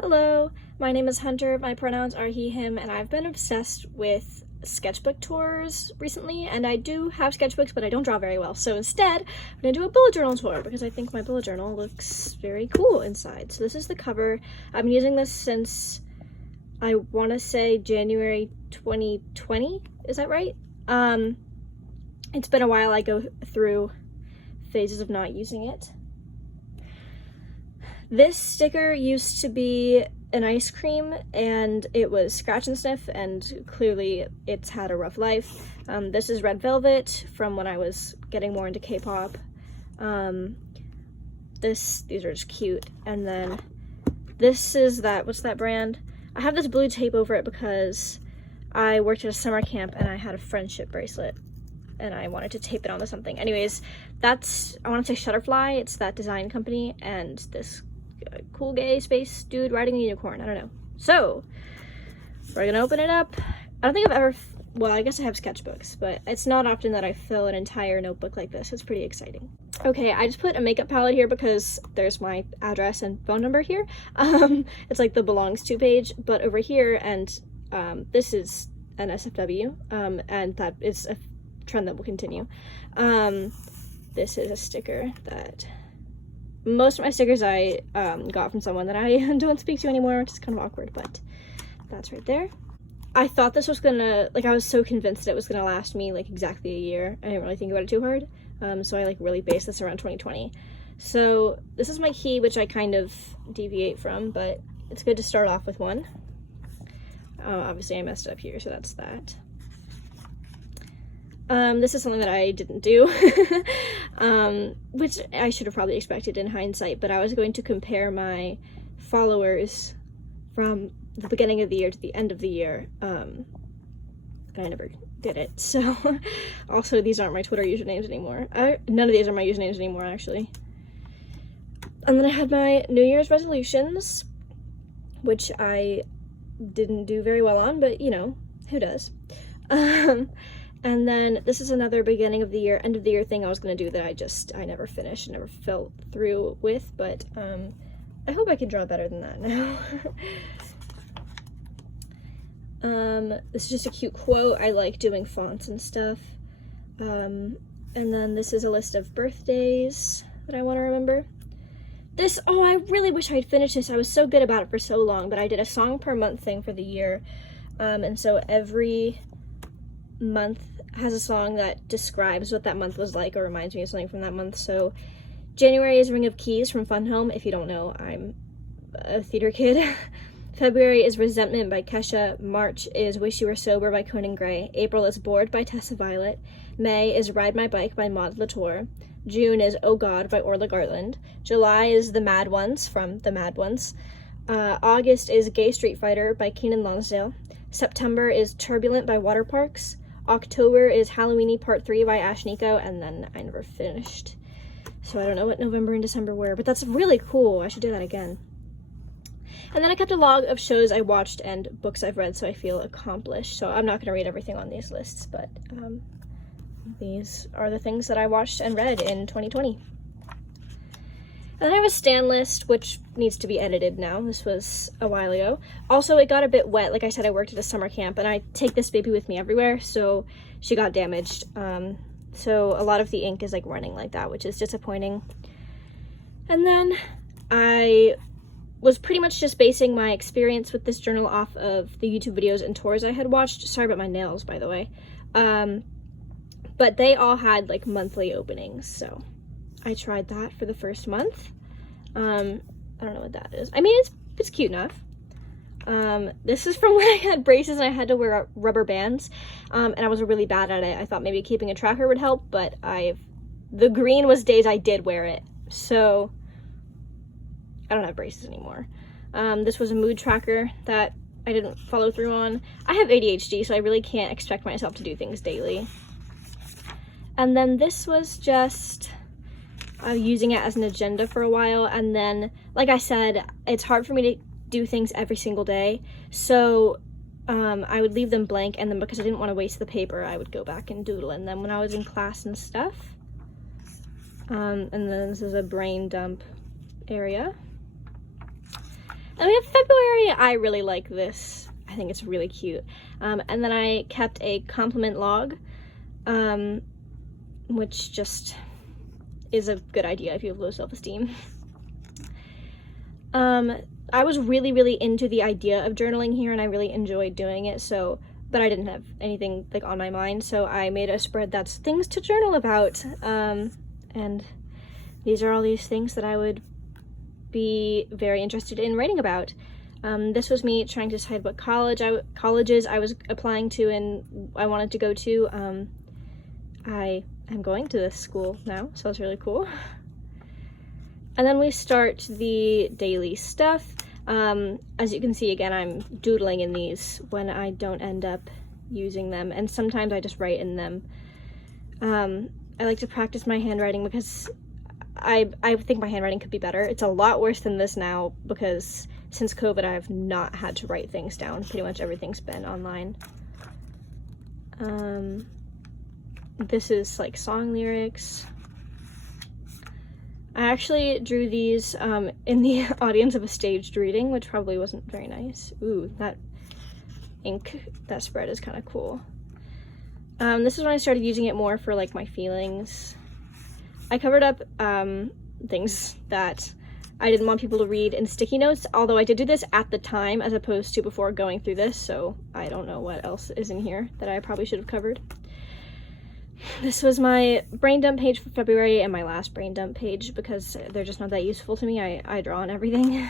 Hello, my name is Hunter, my pronouns are he, him, and I've been obsessed with sketchbook tours recently, and I do have sketchbooks, but I don't draw very well, so instead, I'm gonna do a bullet journal tour because I think my bullet journal looks very cool inside. So this is the cover. I've been using this since, I want to say January 2020, is that right? It's been a while. I go through phases of not using it. This sticker used to be an ice cream, and it was scratch and sniff, and clearly it's had a rough life. This is Red Velvet from when I was getting more into K-pop. These are just cute. And then this is what's that brand? I have this blue tape over it because I worked at a summer camp and I had a friendship bracelet and I wanted to tape it onto something. Anyways, I want to say Shutterfly. It's that design company, and this cool gay space dude riding a unicorn. I don't know. So we're gonna open it up. I don't think I've ever, well, I guess I have sketchbooks, but it's not often that I fill an entire notebook like this. It's pretty exciting. Okay, I just put a makeup palette here because there's my address and phone number here. It's like the belongs to page, but over here, and this is an SFW, and that is a trend that will continue. This is a sticker that most of my stickers I got from someone that I don't speak to anymore, which is kind of awkward, but that's right there. I thought this was gonna, I was so convinced it was gonna last me exactly a year. I didn't really think about it too hard, so I really based this around 2020. So this is my key, which I kind of deviate from, but it's good to start off with one. Obviously I messed up here, so that's that. This is something that I didn't do, which I should have probably expected in hindsight, but I was going to compare my followers from the beginning of the year to the end of the year, and I never did it. So also, these aren't my Twitter usernames anymore. None of these are my usernames anymore, actually. And then I had my New Year's resolutions, which I didn't do very well on, but you know, who does? And then this is another beginning of the year, end of the year thing I was going to do that I never finished, never fell through with, but I hope I can draw better than that now. This is just a cute quote. I like doing fonts and stuff. And then this is a list of birthdays that I want to remember. Oh, I really wish I'd finished this. I was so good about it for so long, but I did a song per month thing for the year. And so every month has a song that describes what that month was like or reminds me of something from that month. So January is Ring of Keys from Fun Home. If you don't know, I'm a theater kid. February is Resentment by Kesha. March is Wish You Were Sober by Conan Gray. April is Bored by Tessa Violet. May is Ride My Bike by Maud Latour. June is Oh God by Orla Garland. July is The Mad Ones from The Mad Ones. August is Gay Street Fighter by Keenan Lonsdale. September is Turbulent by Waterparks. October is Halloweeny Part 3 by Ashnikko, and then I never finished. So I don't know what November and December were, but that's really cool. I should do that again. And then I kept a log of shows I watched and books I've read, so I feel accomplished. So I'm not going to read everything on these lists, but these are the things that I watched and read in 2020. And then I have a Stan list, which needs to be edited now. This was a while ago. Also, it got a bit wet. Like I said, I worked at a summer camp, and I take this baby with me everywhere, so she got damaged. So a lot of the ink is running like that, which is disappointing. And then I was pretty much just basing my experience with this journal off of the YouTube videos and tours I had watched. Sorry about my nails, by the way. But they all had monthly openings, so I tried that for the first month. I don't know what that is. I mean, it's cute enough. This is from when I had braces and I had to wear rubber bands, and I was really bad at it. I thought maybe keeping a tracker would help, but the green was days I did wear it, so I don't have braces anymore. This was a mood tracker that I didn't follow through on. I have ADHD, so I really can't expect myself to do things daily. And then this was just using it as an agenda for a while, and then, like I said, it's hard for me to do things every single day, so I would leave them blank, and then because I didn't want to waste the paper, I would go back and doodle in them when I was in class and stuff. And then this is a brain dump area. And we have February. I really like this. I think it's really cute. And then I kept a compliment log, which just is a good idea if you have low self-esteem. I was really, really into the idea of journaling here, and I really enjoyed doing it, but I didn't have anything like on my mind, so I made a spread that's things to journal about, and these are all these things that I would be very interested in writing about. This was me trying to decide what colleges I was applying to and I wanted to go to. I am going to this school now, so it's really cool. And then we start the daily stuff. As you can see, again, I'm doodling in these when I don't end up using them, and sometimes I just write in them. I like to practice my handwriting because I think my handwriting could be better. It's a lot worse than this now because since COVID, I have not had to write things down. Pretty much everything's been online. This is like song lyrics. I actually drew these in the audience of a staged reading, which probably wasn't very nice. Ooh, that ink, that spread is kind of cool. This is when I started using it more for like my feelings. I covered up things that I didn't want people to read in sticky notes, although I did do this at the time as opposed to before going through this, so I don't know what else is in here that I probably should have covered. This was my brain dump page for February and my last brain dump page because they're just not that useful to me. I draw on everything.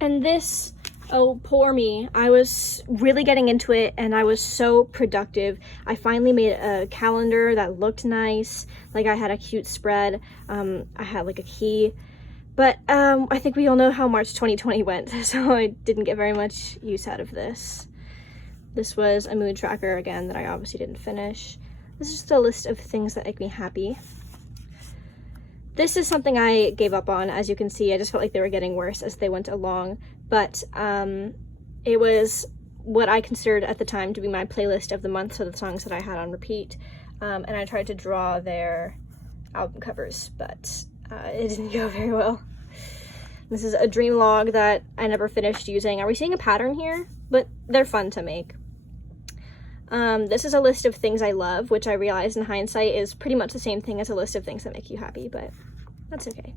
And this, oh, poor me. I was really getting into it and I was so productive. I finally made a calendar that looked nice. Like I had a cute spread. I had like a key. But I think we all know how March 2020 went, so I didn't get very much use out of this. This was a mood tracker, again, that I obviously didn't finish. This is just a list of things that make me happy. This is something I gave up on, as you can see. I just felt like they were getting worse as they went along, but it was what I considered at the time to be my playlist of the month, so the songs that I had on repeat, and I tried to draw their album covers, but it didn't go very well. This is a dream log that I never finished using. Are we seeing a pattern here? But they're fun to make. This is a list of things I love, which I realize in hindsight is pretty much the same thing as a list of things that make you happy, but that's okay.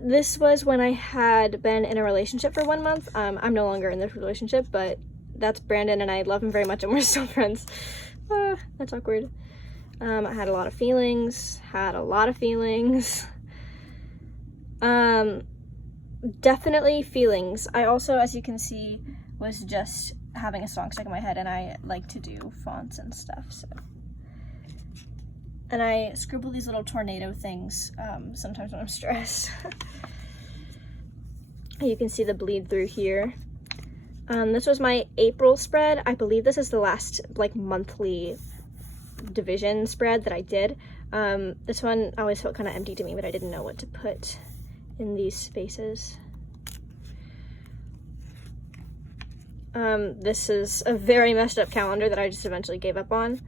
This was when I had been in a relationship for 1 month. I'm no longer in this relationship, but that's Brandon and I love him very much and we're still friends. That's awkward. I had a lot of feelings, definitely feelings. I also, as you can see, was just having a song stuck in my head, and I like to do fonts and stuff, so. And I scribble these little tornado things sometimes when I'm stressed. You can see the bleed through here. This was my April spread. I believe this is the last like monthly division spread that I did. This one always felt kind of empty to me, but I didn't know what to put in these spaces. This is a very messed up calendar that I just eventually gave up on.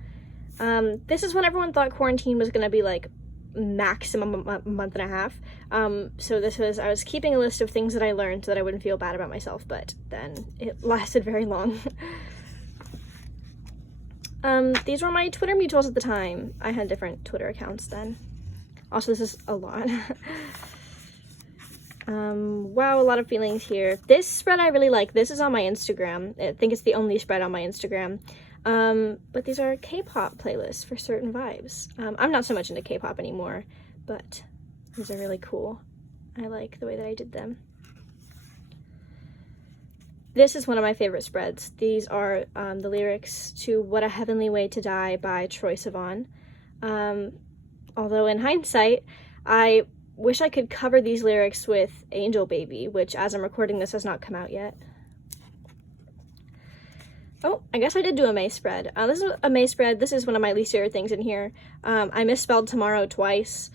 This is when everyone thought quarantine was gonna be like maximum a month and a half. So I was keeping a list of things that I learned so that I wouldn't feel bad about myself, but then it lasted very long. These were my Twitter mutuals at the time. I had different Twitter accounts then. Also, this is a lot. Wow, a lot of feelings here. This spread I really like. This is on my Instagram. I think it's the only spread on my Instagram. But these are K-pop playlists for certain vibes. I'm not so much into K-pop anymore, but these are really cool. I like the way that I did them. This is one of my favorite spreads. These are the lyrics to What a Heavenly Way to Die by Troye Sivan. Although in hindsight, I wish I could cover these lyrics with Angel Baby, which as I'm recording this has not come out yet. Oh, I guess I did do a May spread. This is a May spread. This is one of my least favorite things in here. I misspelled tomorrow twice.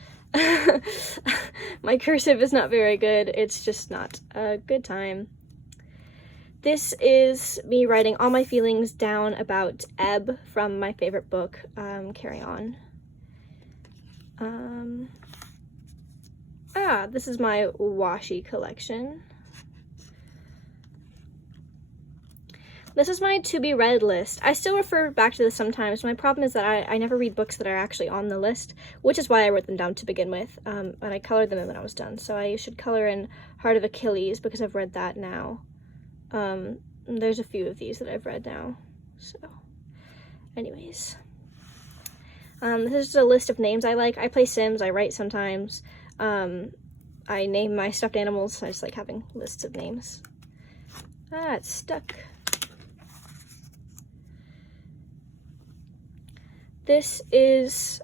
My cursive is not very good. It's just not a good time. This is me writing all my feelings down about Ebb from my favorite book, Carry On. This is my washi collection. This is my to be read list. I still refer back to this sometimes. My problem is that I never read books that are actually on the list, which is why I wrote them down to begin with. And I colored them in when I was done. So I should color in Heart of Achilles because I've read that now. There's a few of these that I've read now. So, anyways. This is a list of names I like. I play Sims, I write sometimes. I name my stuffed animals, so I just like having lists of names. It's stuck. This is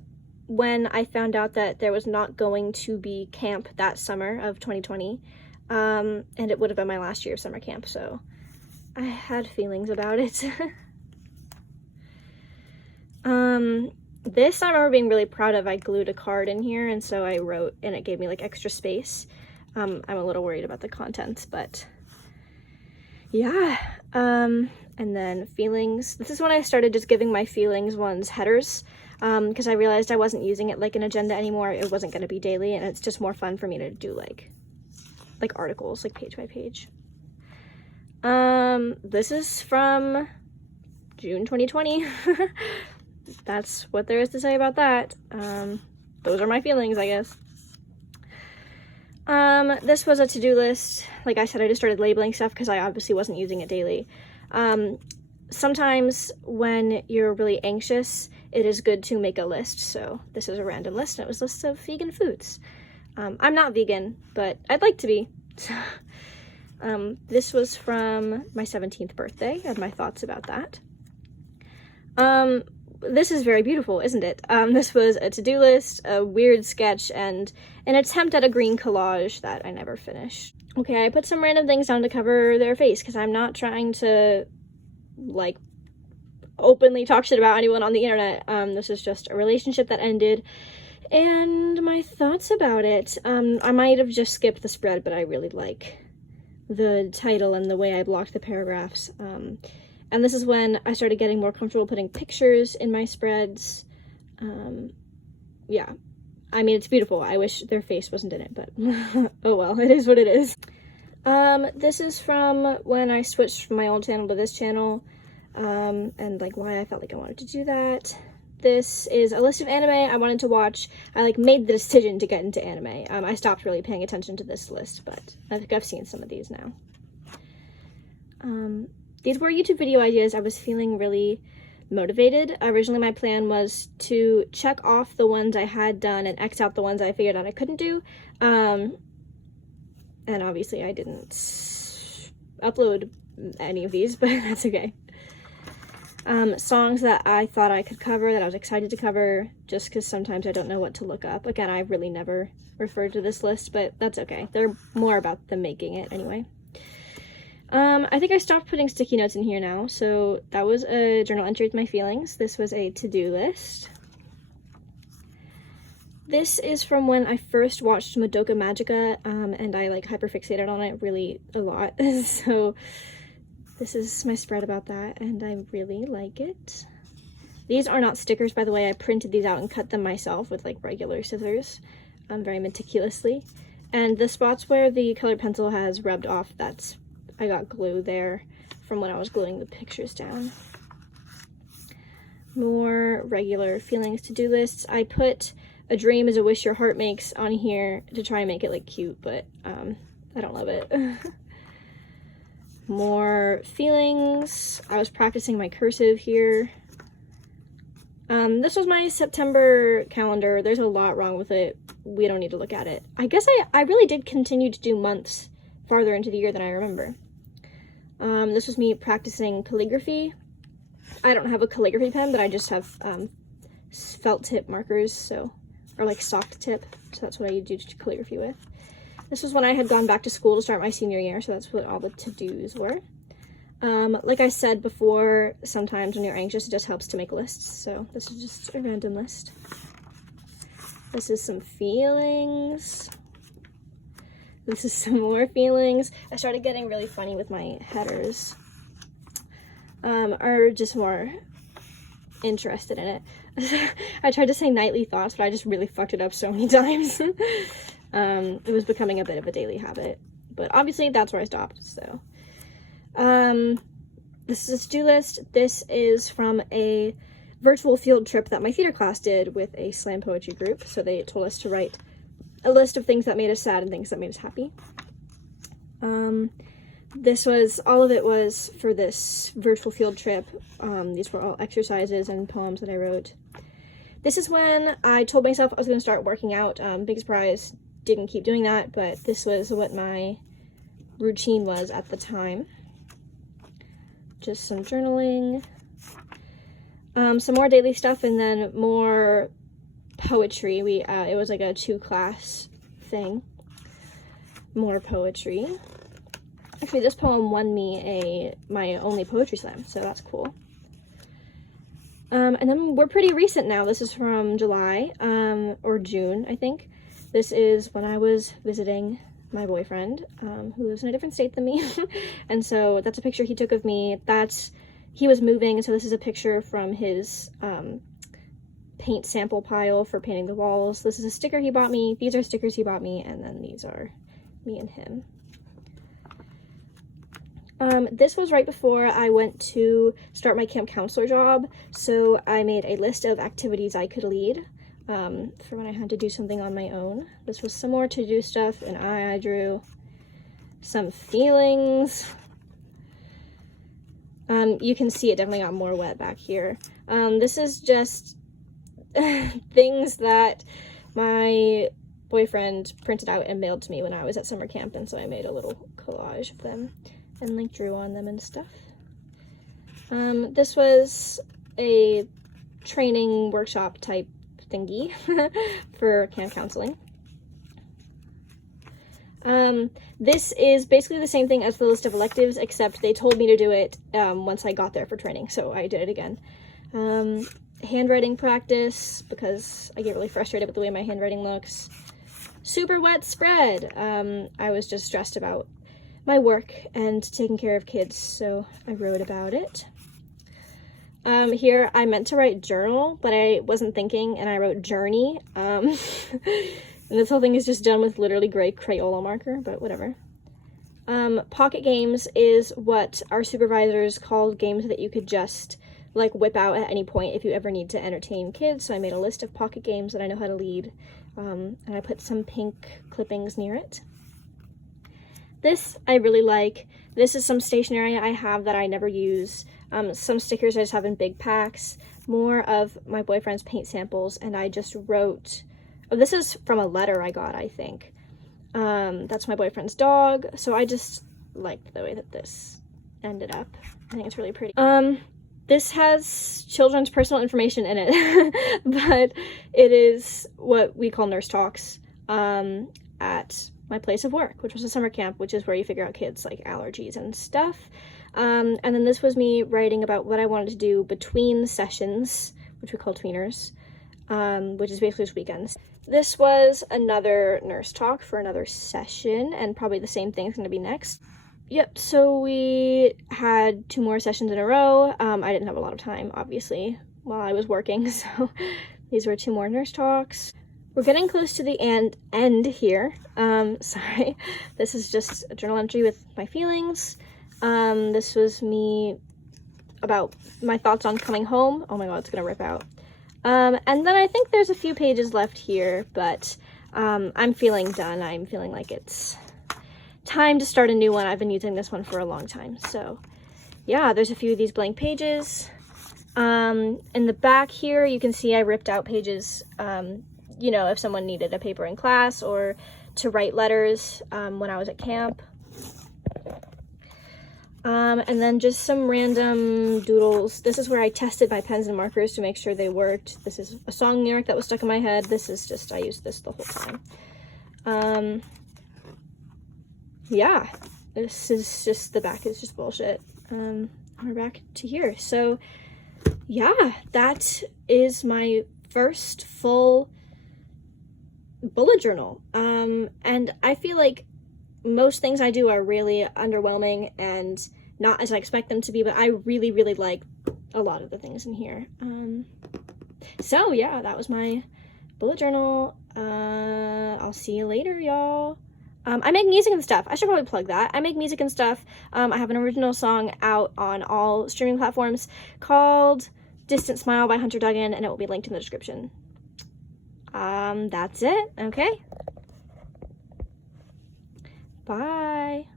when I found out that there was not going to be camp that summer of 2020, and it would have been my last year of summer camp, so I had feelings about it. This I remember being really proud of. I glued a card in here, and so I wrote, and it gave me like extra space. I'm a little worried about the contents, but yeah. And then feelings. This is when I started just giving my feelings ones headers, because I realized I wasn't using it like an agenda anymore. It wasn't going to be daily, and it's just more fun for me to do like articles, like page by page. This is from June 2020. That's what there is to say about that. Those are my feelings, I guess. This was a to-do list. Like I said, I just started labeling stuff because I obviously wasn't using it daily. Sometimes when you're really anxious, it is good to make a list. So this is a random list, and it was a list of vegan foods. I'm not vegan, but I'd like to be. This was from my 17th birthday. I had my thoughts about that. This is very beautiful, isn't it? This was a to-do list, a weird sketch, and an attempt at a green collage that I never finished. Okay, I put some random things down to cover their face because I'm not trying to, like, openly talk shit about anyone on the internet. This is just a relationship that ended and my thoughts about it. I might have just skipped the spread, but I really like the title and the way I blocked the paragraphs. And this is when I started getting more comfortable putting pictures in my spreads. Yeah. I mean, it's beautiful. I wish their face wasn't in it, but oh well, it is what it is. This is from when I switched from my old channel to this channel, and like why I felt like I wanted to do that. This is a list of anime I wanted to watch. I like made the decision to get into anime. I stopped really paying attention to this list, but I think I've seen some of these now. These were YouTube video ideas. I was feeling really motivated. Originally my plan was to check off the ones I had done and X out the ones I figured out I couldn't do. And obviously I didn't upload any of these, but that's okay. Songs that I thought I could cover, that I was excited to cover, just because sometimes I don't know what to look up. Again, I really never referred to this list, but that's okay. They're more about them making it anyway. I think I stopped putting sticky notes in here now, so that was a journal entry with my feelings. This was a to-do list. This is from when I first watched Madoka Magica, and I like hyperfixated on it really a lot, so this is my spread about that, and I really like it. These are not stickers, by the way. I printed these out and cut them myself with like regular scissors, very meticulously. And the spots where the colored pencil has rubbed off, I got glue there from when I was gluing the pictures down. More regular feelings to-do lists. I put a dream is a wish your heart makes on here to try and make it like cute, but I don't love it. More feelings. I was practicing my cursive here. This was my September calendar. There's a lot wrong with it. We don't need to look at it. I guess I really did continue to do months farther into the year than I remember. This was me practicing calligraphy. I don't have a calligraphy pen, but I just have felt tip markers, or like soft tip, so that's what I do calligraphy with. This was when I had gone back to school to start my senior year, so that's what all the to-dos were. Like I said before, sometimes when you're anxious, it just helps to make lists, so this is just a random list. This is some feelings. This is some more feelings. I started getting really funny with my headers, or just more interested in it. I tried to say nightly thoughts, but I just really fucked it up so many times. It was becoming a bit of a daily habit, but obviously that's where I stopped. So this is a to-do list. This is from a virtual field trip that my theater class did with a slam poetry group. So they told us to write a list of things that made us sad and things that made us happy. This was, all of it was for this virtual field trip. These were all exercises and poems that I wrote. This is when I told myself I was going to start working out. Big surprise, didn't keep doing that, but this was what my routine was at the time. Just some journaling, some more daily stuff, and then more poetry. It was like a 2-class thing. More poetry. Actually, this poem won me my only poetry slam, so that's cool. And then we're pretty recent now. This is from July, or June, I think. This is when I was visiting my boyfriend, who lives in a different state than me. And so that's a picture he took of me. He was moving, and so this is a picture from his paint sample pile for painting the walls. This is a sticker he bought me. These are stickers he bought me, and then these are me and him. This was right before I went to start my camp counselor job, so I made a list of activities I could lead for when I had to do something on my own. This was some more to-do stuff, and I drew some feelings. You can see it definitely got more wet back here. This is just things that my boyfriend printed out and mailed to me when I was at summer camp, and so I made a little collage of them and like drew on them and stuff. This was a training workshop type thingy for camp counseling. This is basically the same thing as the list of electives, except they told me to do it once I got there for training, so I did it again. Handwriting practice, because I get really frustrated with the way my handwriting looks. Super wet spread. I was just stressed about my work and taking care of kids, so I wrote about it. Here I meant to write journal, but I wasn't thinking, and I wrote journey. And this whole thing is just done with literally gray Crayola marker, but whatever. Pocket games is what our supervisors called games that you could just like whip out at any point if you ever need to entertain kids. So I made a list of pocket games that I know how to lead, and I put some pink clippings near it. This I really like. This is some stationery I have that I never use. Some stickers I just have in big packs. More of my boyfriend's paint samples, and I just wrote, oh, this is from a letter I got, I think. That's my boyfriend's dog, so I just liked the way that this ended up. I think it's really pretty. This has children's personal information in it, but it is what we call nurse talks at my place of work, which was a summer camp, which is where you figure out kids like allergies and stuff. And then this was me writing about what I wanted to do between sessions, which we call tweeners, which is basically just weekends. This was another nurse talk for another session, and probably the same thing is going to be next. Yep, so we had 2 more sessions in a row. I didn't have a lot of time, obviously, while I was working, so these were 2 more nurse talks. We're getting close to the end here. Sorry. This is just a journal entry with my feelings. This was me about my thoughts on coming home. Oh my god, it's gonna rip out. And then I think there's a few pages left here, but I'm feeling done. I'm feeling like it's time to start a new one. I've been using this one for a long time. So yeah, there's a few of these blank pages. In the back here, you can see I ripped out pages, you know, if someone needed a paper in class or to write letters when I was at camp. And then just some random doodles. This is where I tested my pens and markers to make sure they worked. This is a song lyric that was stuck in my head. This is just, I used this the whole time. Yeah, this is just, the back is just bullshit. We're back to here. So yeah, that is my first full bullet journal. And I feel like most things I do are really underwhelming and not as I expect them to be, but I really, really like a lot of the things in here. So yeah, that was my bullet journal. I'll see you later, y'all. I make music and stuff. I should probably plug that. I make music and stuff. I have an original song out on all streaming platforms called Distant Smile by Hunterduggan, and it will be linked in the description. That's it. Okay. Bye.